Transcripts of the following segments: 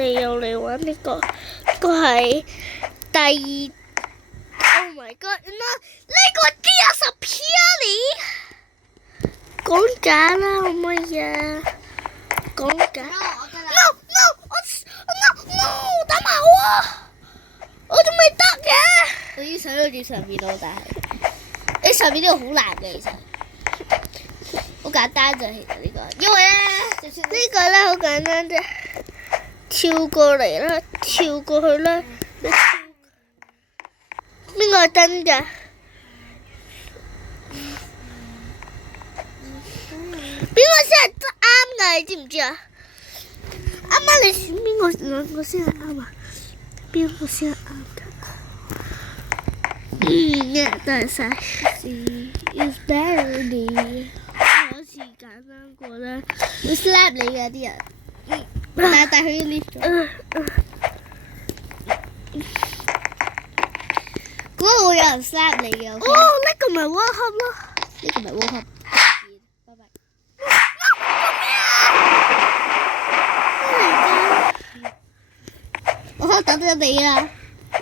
你又嚟玩呢個，係第，Oh my God！原來呢個 disappear 講假啦，可唔可以啊？講假。No！ 打埋我啊！我仲未得嘅。我已經想到最上面咯，但係你上面呢個好難嘅，其實好簡單就係呢個，因為咧呢個咧好簡單啫。跳過嚟啦，跳過去啦。邊個係真㗎？邊個先係啱㗎？你知唔知啊？啱啱你選邊個兩個先係啱啊？邊個先係啱㗎？都係晒。Is better 好似簡單過啦，會 slap 你㗎啲人。但係佢 lift 咗。嗰個會有人 slap 你嘅。哦，呢個咪 World Cup 咯。呢個咪 World Cup。拜拜。我可以等咗你啦。呢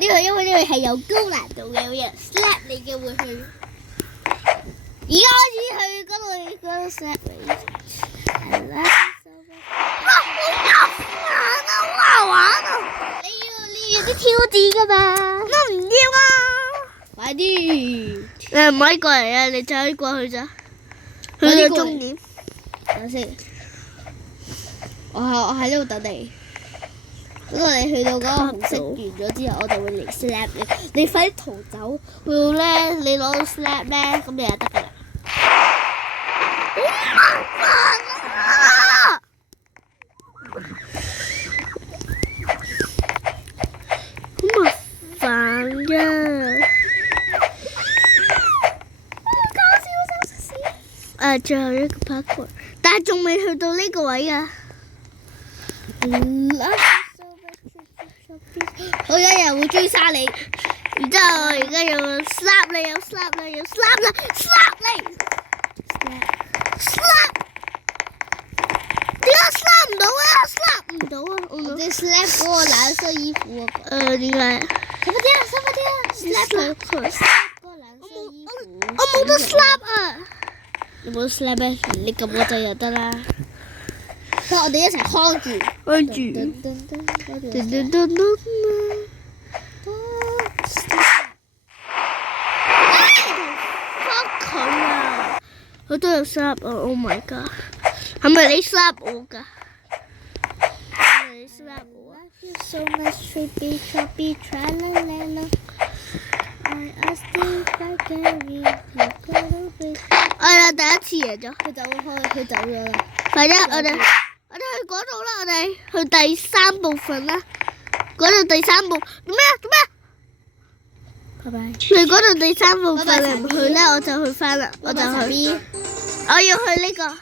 個因為呢個係有高難度嘅，有人 slap 你嘅會去。而家開始去嗰度 slap 你。係啦。好難玩啊！你要啲挑戰㗎嘛？我唔要啊！快啲！你唔可以過嚟啊！你就可以過去咋？去到終點。等先，我喺呢度等你。等我哋去到嗰個紅色完咗之後，我就會嚟 slap 你。你快啲逃走！去到咧，你攞到 slap 咧，咁你就得㗎啦。煩㗎，搞笑！最後一個 parkour，但係仲未去到呢個位啊！我而家又會追殺你，然之後而家又 slap 你，又 slap 你，又 slap 你 ，slap！ 點解 slap 唔到啊 ？slap 唔到啊！我哋 slap 嗰個藍色衣服啊！點解？快啲啊 ！slap 佢！嗰個藍色衣服。我冇得 slap 啊！你冇得 slap 咩？你撳個掣就得啦。咁我哋一齊看住。看住。fuck 佢啊！佢都有 slap 啊 ！Oh my god！ 係咪你 slap 我㗎？係咪你 slap 我啊？So much trippy troppy tralalala. I asked if I can read you go away. 第一次贏咗，佢走咗啦。快啲，我哋去嗰度啦，我哋去第三部分啦。嗰度第三部做咩？拜拜。去嗰度第三部分你唔去咧，我就去翻啦。我就去。我要去呢個。